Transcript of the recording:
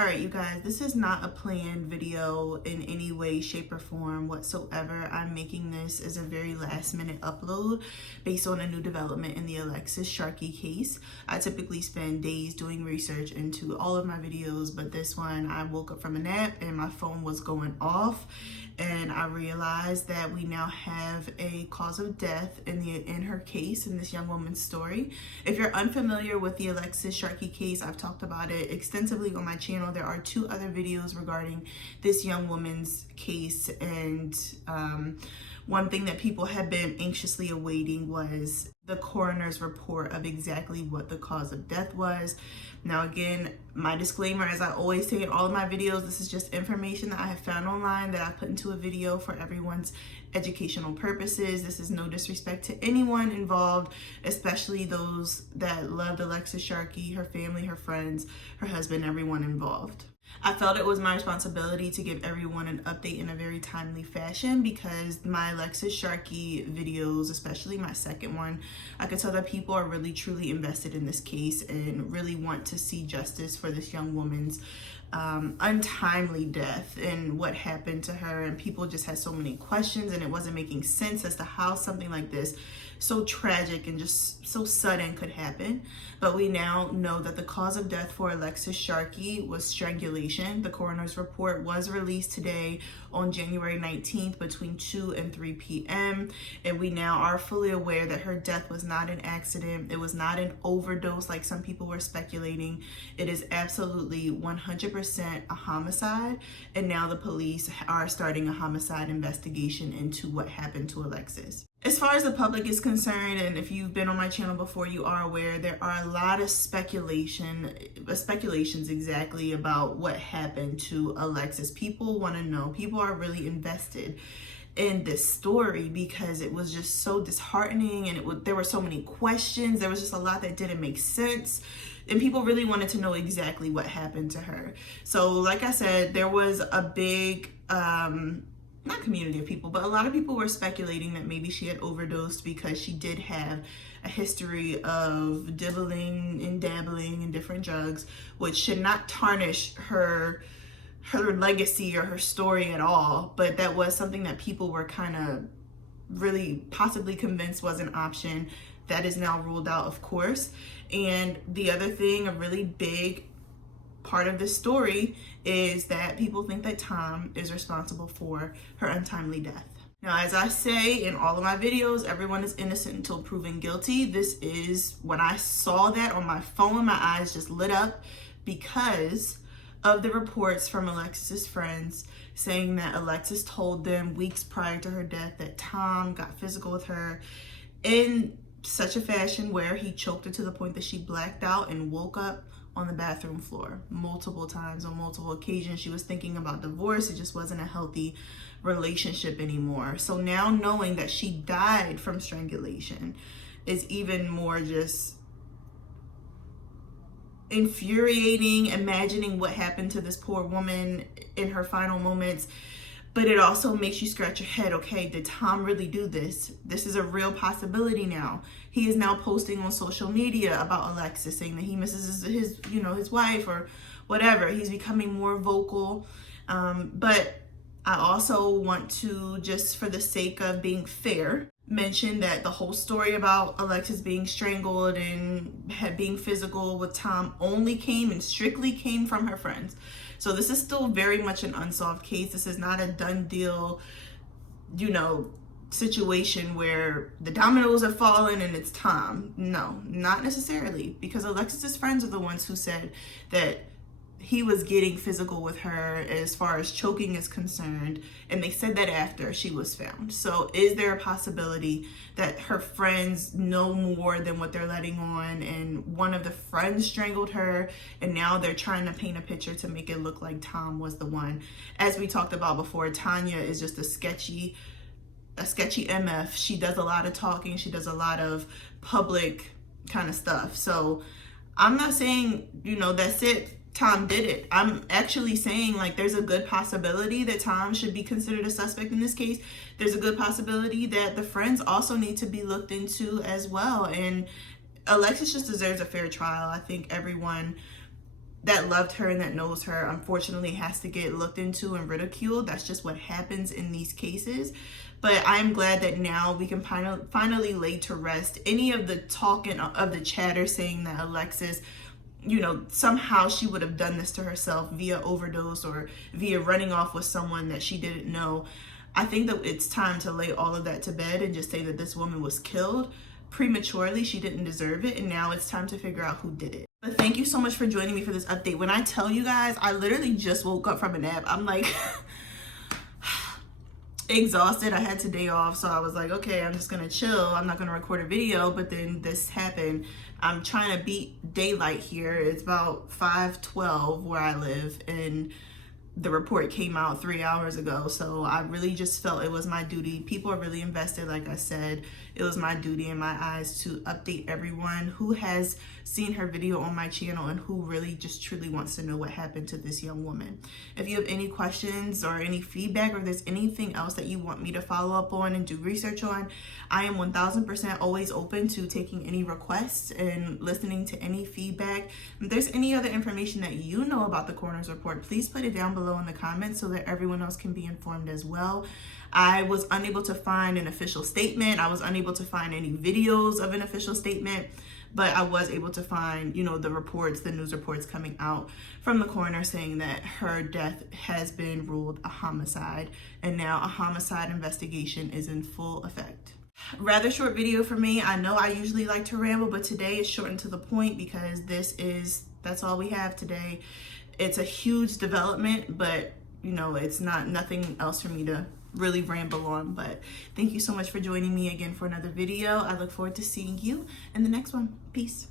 All right, you guys, this is not a planned video in any way, shape, or form whatsoever. I'm making this as a very last minute upload based on a new development in the Alexis Sharkey case. I typically spend days doing research into all of my videos, but this one I woke up from a nap and my phone was going off, and I realized that we now have a cause of death in her case, in this young woman's story. If you're unfamiliar with the Alexis Sharkey case, I've talked about it extensively on my channel. There are 2 other videos regarding this young woman's case, and one thing that people have been anxiously awaiting was the coroner's report of exactly what the cause of death was. Now again, my disclaimer, as I always say in all of my videos, this is just information that I have found online that I put into a video for everyone's educational purposes. This is no disrespect to anyone involved, especially those that loved Alexis Sharkey, her family, her friends, her husband, everyone involved. I felt it was my responsibility to give everyone an update in a very timely fashion because my Alexis Sharkey videos, especially my second one, I could tell that people are really truly invested in this case and really want to see justice for this young woman's untimely death and what happened to her. And people just had so many questions, and it wasn't making sense as to how something like this, so tragic and just so sudden, could happen. But we now know that the cause of death for Alexis Sharkey was strangulation. The coroner's report was released today on January 19th between 2 and 3 p.m. And we now are fully aware that her death was not an accident. It was not an overdose like some people were speculating. It is absolutely 100% a homicide. And now the police are starting a homicide investigation into what happened to Alexis. As far as the public is concerned, and if you've been on my channel before, you are aware there are a lot of speculations exactly about what happened to Alexis. People want to know. People are really invested in this story because it was just so disheartening, and there were so many questions. There was just a lot that didn't make sense, and people really wanted to know exactly what happened to her. So like I said, there was a big not community of people, but a lot of people were speculating that maybe she had overdosed because she did have a history of dibbling and dabbling in different drugs, which should not tarnish her legacy or her story at all. But that was something that people were kind of really possibly convinced was an option. That is now ruled out, of course. And the other thing, a really big part of the story, is that people think that Tom is responsible for her untimely death. Now, as I say in all of my videos, everyone is innocent until proven guilty. This is, when I saw that on my phone, my eyes just lit up because of the reports from Alexis's friends saying that Alexis told them weeks prior to her death that Tom got physical with her in such a fashion where he choked her to the point that she blacked out and woke up on the bathroom floor multiple times. On multiple occasions, she was thinking about divorce. It just wasn't a healthy relationship anymore. So now knowing that she died from strangulation is even more just infuriating, imagining what happened to this poor woman in her final moments. But it also makes you scratch your head. Okay, did Tom really do this? This is a real possibility now. He is now posting on social media about Alexis, saying that he misses his wife or whatever. He's becoming more vocal. But I also want to, just for the sake of being fair, mention that the whole story about Alexis being strangled and being physical with Tom only came and strictly came from her friends. So this is still very much an unsolved case. This is not a done deal, situation where the dominoes have fallen and it's Tom. No, not necessarily, because Alexis's friends are the ones who said that he was getting physical with her as far as choking is concerned, and they said that after she was found. So is there a possibility that her friends know more than what they're letting on, and one of the friends strangled her, and now they're trying to paint a picture to make it look like Tom was the one? As we talked about before, Tanya is just a sketchy MF. She does a lot of talking. She does a lot of public kind of stuff. So I'm not saying, that's it. Tom did it. I'm actually saying, like, there's a good possibility that Tom should be considered a suspect in this case. There's a good possibility that the friends also need to be looked into as well. And Alexis just deserves a fair trial. I think everyone that loved her and that knows her unfortunately has to get looked into and ridiculed. That's just what happens in these cases. But I'm glad that now we can finally lay to rest any of the talk and of the chatter saying that Alexis, you know, somehow she would have done this to herself via overdose or via running off with someone that she didn't know. I think that it's time to lay all of that to bed and just say that this woman was killed prematurely. She didn't deserve it, and now it's time to figure out who did it. But thank you so much for joining me for this update. When I tell you guys, I literally just woke up from a nap. I'm like exhausted. I had today off, so I was like, okay, I'm just gonna chill. I'm not gonna record a video, but then this happened. I'm trying to beat daylight here. It's about 5:12 where I live, and the report came out 3 hours ago. So I really just felt it was my duty. People are really invested, like I said. It was my duty in my eyes to update everyone who has seen her video on my channel and who really just truly wants to know what happened to this young woman. If you have any questions or any feedback, or if there's anything else that you want me to follow up on and do research on, I am 1000% always open to taking any requests and listening to any feedback. If there's any other information that you know about the coroner's report, please put it down below in the comments so that everyone else can be informed as well. I was unable to find an official statement. I was unable to find any videos of an official statement, but I was able to find, you know, the reports, the news reports coming out from the coroner saying that her death has been ruled a homicide, and now a homicide investigation is in full effect. Rather short video for me. I know I usually like to ramble, but today is short and to the point because that's all we have today. It's a huge development, but you know, it's nothing else for me to really ramble on. But thank you so much for joining me again for another video. I look forward to seeing you in the next one. Peace.